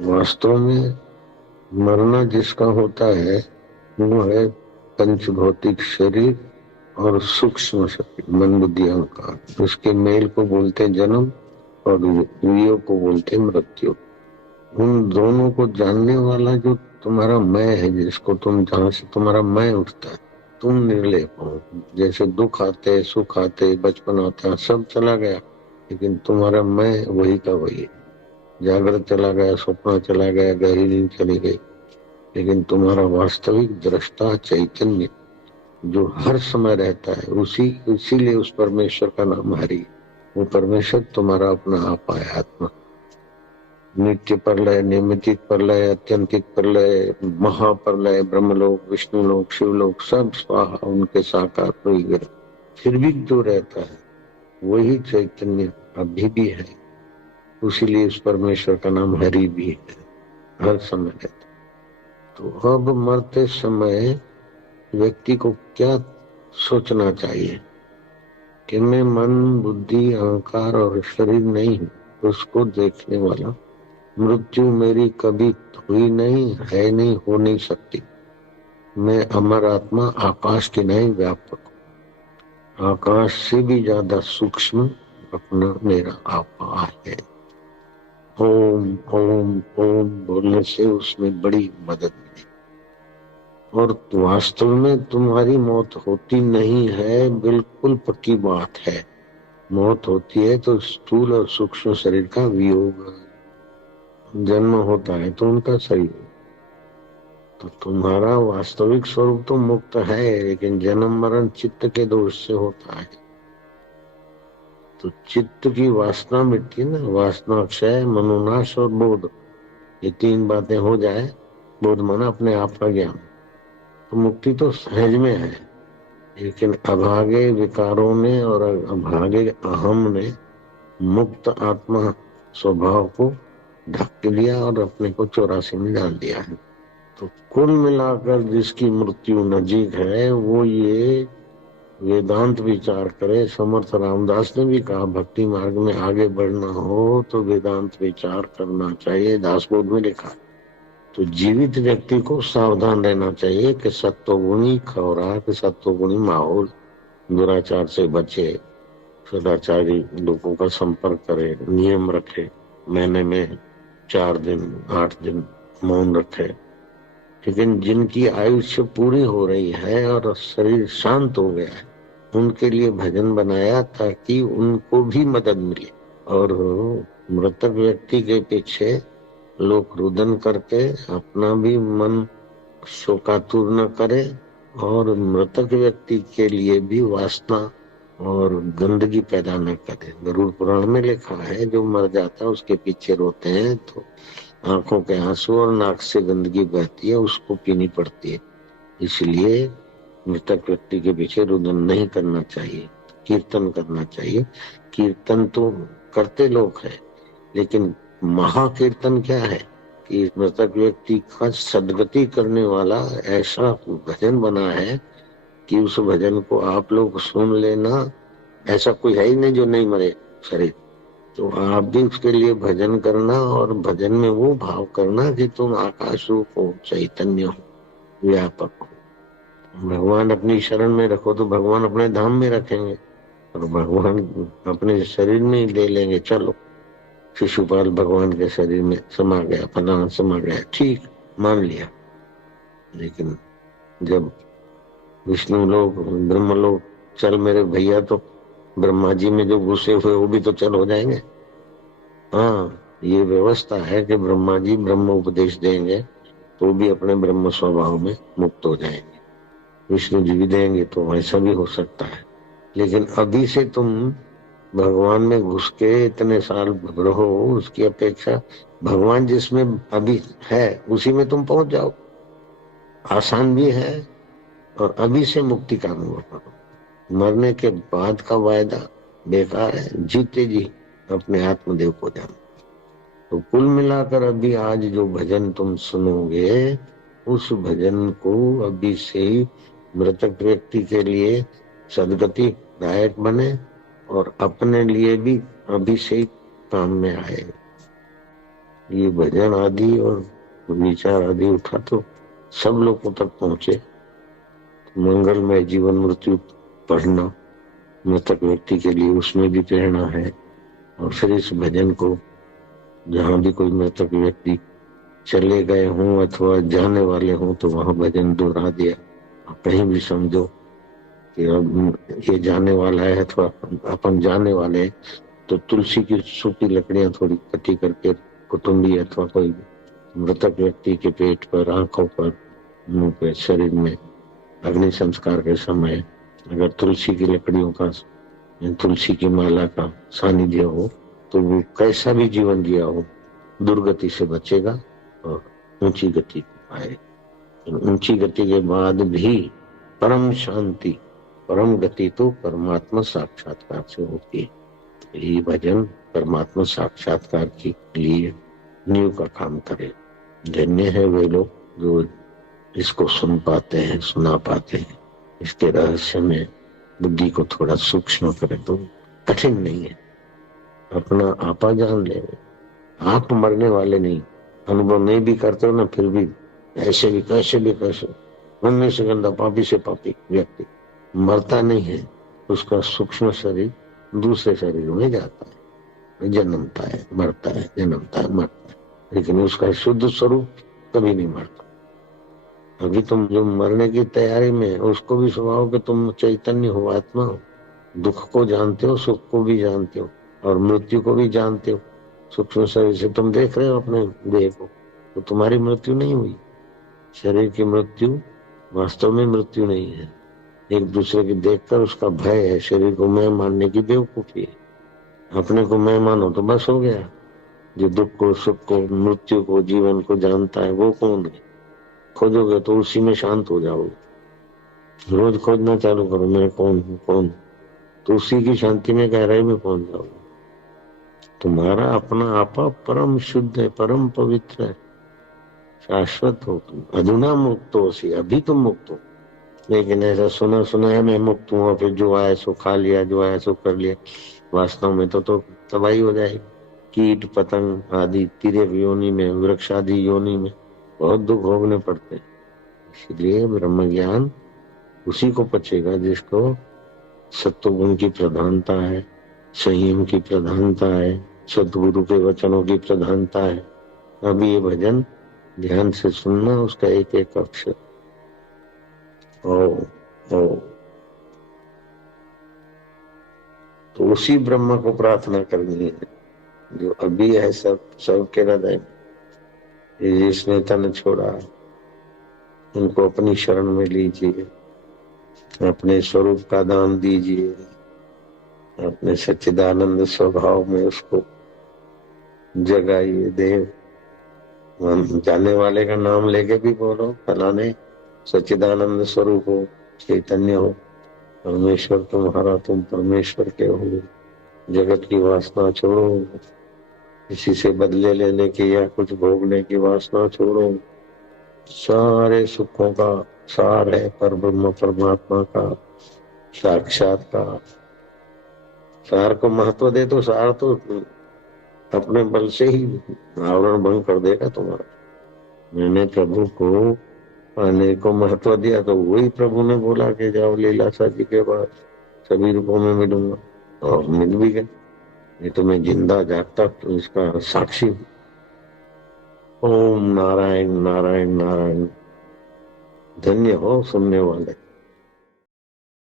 वास्तव में मरना जिसका होता है वो है पंचभौतिक शरीर और सूक्ष्म शरीर, मन बुद्धि अहंकार। उसके मेल को बोलते जन्म और वियोग को बोलते मृत्यु। उन दोनों को जानने वाला जो तुम्हारा मैं है, जिसको तुम, जहां से तुम्हारा मैं उठता है, तुम निर्लेप हो। जैसे दुख आते, सुख आते, बचपन आता, सब चला गया, लेकिन तुम्हारा मैं वही का वही है। जागृत चला गया, स्वप्न चला गया, गहरी नींद चली गई, लेकिन तुम्हारा वास्तविक दृष्टा चैतन्य जो हर समय रहता है, इसीलिए उस परमेश्वर का नाम हरि। वो परमेश्वर तुम्हारा अपना आप है, आत्मा। नित्य प्रलय, निमित्त प्रलय, अत्यंतिक प्रलय, महाप्रलय, ब्रह्मलोक, विष्णुलोक, शिवलोक, सब स्वाहा उनके साकार हो गए, फिर भी जो रहता है वही चैतन्य अभी भी है। उसीलिए उस परमेश्वर का नाम हरि भी है, हर समय रहता। तो अब मरते समय व्यक्ति को क्या सोचना चाहिए कि मैं मन बुद्धि अहंकार और शरीर नहीं हूँ, उसको देखने वाला। मृत्यु मेरी कभी हुई नहीं है, नहीं हो नहीं सकती। मैं अमर आत्मा, आकाश के नहीं व्यापक, आकाश से भी ज्यादा सूक्ष्म अपना मेरा आपा है। ओम ओम ओम बोलने से उसमें बड़ी मदद मिली। और वास्तव में तुम्हारी मौत होती नहीं है, बिल्कुल पक्की बात है। मौत होती है तो स्थूल और सूक्ष्म शरीर का वियोग, जन्म होता है तो उनका शरीर। तो तुम्हारा वास्तविक स्वरूप तो मुक्त है, लेकिन जन्म मरण चित्त के दोष से होता है। तो चित्त की वासना मिटती है ना, वासना क्षय, मनोनाश और बोध, ये तीन बातें हो जाए, बोध माना अपने आप का ज्ञान, तो मुक्ति तो सहज में है। लेकिन अभागे विकारों ने और अभागे अहम ने मुक्त आत्मा स्वभाव को ढक लिया और अपने को 84 में डाल दिया है। तो कुल मिलाकर जिसकी मृत्यु नजीक है वो ये वेदांत विचार करे। समर्थ रामदास ने भी कहा, भक्ति मार्ग में आगे बढ़ना हो तो वेदांत विचार करना चाहिए, दासबोध में लिखा। तो जीवित व्यक्ति को सावधान रहना चाहिए कि सत्वगुणी खुराक, सत्वगुणी माहौल, दुराचार से बचे, सदाचारी लोगों का संपर्क करे, नियम रखे, महीने में 4 दिन 8 दिन मौन रखे। लेकिन जिनकी आयुष्य पूरी हो रही है और शरीर शांत हो गया है, उनके लिए भजन बनाया ताकि उनको भी मदद मिले। और मृतक व्यक्ति के पीछे लोग रुदन करके अपना भी मन शोकातुर न करे, और मृतक व्यक्ति के लिए भी वासना और गंदगी पैदा न करे। गरुड़ पुराण में लिखा है, जो मर जाता है उसके पीछे रोते हैं तो आंखों के आंसू और नाक से गंदगी बहती है, उसको पीनी पड़ती है। इसलिए मृतक व्यक्ति के पीछे रुदन नहीं करना चाहिए, कीर्तन करना चाहिए। कीर्तन तो करते लोग हैं, लेकिन महाकीर्तन क्या है कि मृतक व्यक्ति का सदगति करने वाला ऐसा भजन बना है कि उस भजन को आप लोग सुन लेना। ऐसा कोई है ही नहीं जो नहीं मरे शरीर, तो आप भी उसके लिए भजन करना, और भजन में वो भाव करना कि तुम आकाश रूप हो, चैतन्य हो, व्यापक हो। भगवान अपनी शरण में रखो तो भगवान अपने धाम में रखेंगे, और भगवान अपने शरीर में ही ले लेंगे। चलो, शिशुपाल भगवान के शरीर में समा गया, फलाना समा गया, ठीक मान लिया। लेकिन जब विष्णु लोग, ब्रह्म लोग, चल मेरे भैया, तो ब्रह्मा जी में जो घुसे हुए वो भी तो चल हो जाएंगे। हाँ, ये व्यवस्था है कि ब्रह्मा जी ब्रह्म उपदेश देंगे तो भी अपने ब्रह्म स्वभाव में मुक्त हो जाएंगे। विष्णु जी भी देंगे तो ऐसा भी हो सकता है। लेकिन अभी से तुम भगवान में घुस के इतने साल रहो, उसकी अपेक्षा भगवान जिसमें अभी है उसी में तुम पहुंच जाओ। आसान भी है, और अभी से मुक्ति का अनुभव करो। मरने के बाद का वायदा बेकार है, जीते जी अपने आत्मदेव को जानो। तो कुल मिलाकर अभी आज जो भजन तुम सुनोगे, उस भजन को अभी से ही मृतक व्यक्ति के लिए सदगति दायक बने, और अपने लिए भी अभी से ही काम में आए। ये भजन आदि और विचार आदि उठा तो सब लोगों तक पहुंचे। मंगलमय जीवन मृत्यु पढ़ना मृतक व्यक्ति के लिए, उसमें भी प्रेरणा है। और फिर इस भजन को जहां भी कोई मृतक व्यक्ति चले गए हों अथवा जाने वाले हों तो वहां भजन दोहरा दिया। कहीं भी समझो कि अब ये जाने वाला है अथवा अपन जाने वाले हैं, तो तुलसी की सूखी लकड़ियां थोड़ी इकट्ठी करके कुटुंबी अथवा कोई मृतक व्यक्ति के पेट पर, आंखों पर, मुंह पे, शरीर में अग्नि संस्कार के समय अगर तुलसी की लकड़ियों का, तुलसी की माला का सानिध्य हो तो वो कैसा भी जीवन जिया हो दुर्गति से बचेगा और ऊंची गति पाए। ऊंची गति के बाद भी परम शांति, परम गति तो परमात्मा साक्षात्कार से होती है। ये भजन परमात्मा साक्षात्कार के लिए नींव का काम करे। धन्य है वे लोग जो इसको सुन पाते हैं, सुना पाते हैं। इसके रहस्य में बुद्धि को थोड़ा सूक्ष्म करे तो कठिन नहीं है। अपना आपा जान ले। आप मरने वाले नहीं, अनुभव नहीं भी करते हो ना, फिर भी ऐसे भी कैसे मरने से गंदा, पापी से पापी व्यक्ति मरता नहीं है। उसका सूक्ष्म शरीर दूसरे शरीर में जाता है, जन्मता है, मरता है, जन्मता है, मरता है, लेकिन उसका शुद्ध स्वरूप कभी नहीं मरता। अभी तुम जो मरने की तैयारी में, उसको भी स्वभाव कि तुम चैतन्य हो, आत्मा हो, दुख को जानते हो, सुख को भी जानते हो और मृत्यु को भी जानते हो। सूक्ष्म शरीर से तुम देख रहे हो अपने देह को, तो तुम्हारी मृत्यु नहीं हुई। शरीर की मृत्यु वास्तव में मृत्यु नहीं है। एक दूसरे की देखकर उसका भय है। शरीर को मैं मानने की बेवकूफी है। अपने को मैं मानो तो बस हो गया। जो दुख को, सुख को, मृत्यु को, जीवन को जानता है वो कौन है? खोजोगे तो उसी में शांत हो जाओगे। रोज खोजना चालू करो, मैं कौन हूँ, कौन, तो उसी की शांति में गहराई में पहुंच जाओगे। तुम्हारा अपना आपा परम शुद्ध है, परम पवित्र है, शाश्वत हो तुम। अधुना मुक्त हो सी, अभी तुम मुक्त हो। लेकिन ऐसा सुना सुना है मैं मुक्त हूँ, फिर जो आया सो खा लिया, जो आया सो कर लिया। वास्तव में तो तबाही हो जाएगी। कीट पतंग आदि तिर्यक योनि में, वृक्ष आदि योनि में बहुत दुख भोगने पड़ते हैं। इसलिए ब्रह्म ज्ञान उसी को पचेगा जिसको सत्वगुण की प्रधानता है, संयम की प्रधानता है, सद्गुरु के वचनों की प्रधानता है। अब ये भजन ध्यान से सुनना, उसका एक एक अक्षर ओ तो उसी ब्रह्म को प्रार्थना करनी है जो अभी है सबके हृदय में। जिसने तन छोड़ा उनको अपनी शरण में लीजिए, अपने स्वरूप का दान दीजिए, अपने सच्चिदानंद स्वभाव में उसको जगाइए। देव जाने वाले का नाम लेके भी बोलो, फलाने सच्चिदानंद स्वरूप हो, चैतन्य हो, परमेश्वर तुम्हारा, तुम परमेश्वर के हो। जगत की वासना छोड़ो, किसी से बदले लेने की या कुछ भोगने की वासना छोड़ो। सारे सुखों का सार है परब्रह्म परमात्मा का साक्षात्कार। सार को महत्व दे तो सार तो अपने बल से ही आवरण भंग कर देगा तुम्हारा। मैंने प्रभु को पाने को महत्व दिया तो वही प्रभु ने बोला कि जाओ लीलाशाह जी के बाद सभी रूपों में मिलूंगा, और मिल भी गए। ये तो मैं जिंदा जागता तो इसका साक्षी हूँ। ओम नारायण नारायण नारायण। धन्य हो सुनने वाले।